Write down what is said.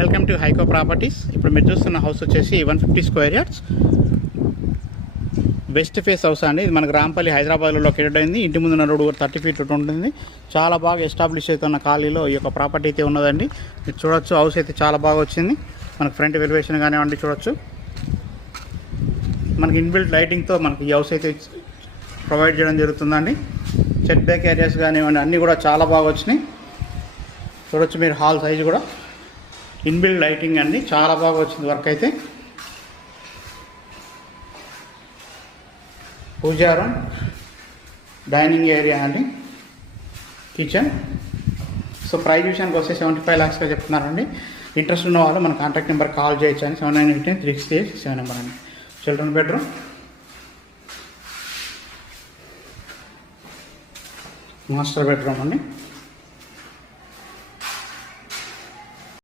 Welcome to హైకో properties. ఇప్పుడు మీరు చూస్తున్న హౌస్ వచ్చేసి 150 square yards west face house అండి. ఇది మనకు రాంపల్లి హైదరాబాద్లో లొకేటెడ్ అయింది. ఇంటి ముందున్న రోడ్ 30 ఫీట్ ఉంటుంది. చాలా బాగా ఎస్టాబ్లిష్ అవుతున్న ఖాళీలో ఈ యొక్క ప్రాపర్టీ అయితే ఉన్నదండి. మీరు చూడొచ్చు, హౌస్ అయితే చాలా బాగా వచ్చింది. మనకు ఫ్రంట్ వెలివేషన్ కానివ్వండి చూడొచ్చు. మనకి ఇన్బిల్ట్ లైటింగ్తో మనకి ఈ హౌస్ అయితే ప్రొవైడ్ చేయడం జరుగుతుందండి. సెట్ బ్యాక్ ఏరియాస్ కానివ్వండి అన్నీ కూడా చాలా బాగా వచ్చినాయి. చూడొచ్చు మీరు, హాల్ సైజ్ కూడా ఇన్బిల్ట్ లైటింగ్ అండి, చాలా బాగా వచ్చింది వర్క్ అయితే. పూజా రూమ్, డైనింగ్ ఏరియా అండి, కిచెన్. సో ప్రైస్ విషయానికి వస్తే 75 lakhsగా చెప్తున్నారండి. ఇంట్రెస్ట్ ఉన్న వాళ్ళు మన కాంటాక్ట్ నెంబర్ కాల్ చేయొచ్చు అండి. 7918-368-67 నెంబర్ అండి. చిల్డ్రన్ బెడ్రూమ్, మాస్టర్ బెడ్రూమ్ అండి.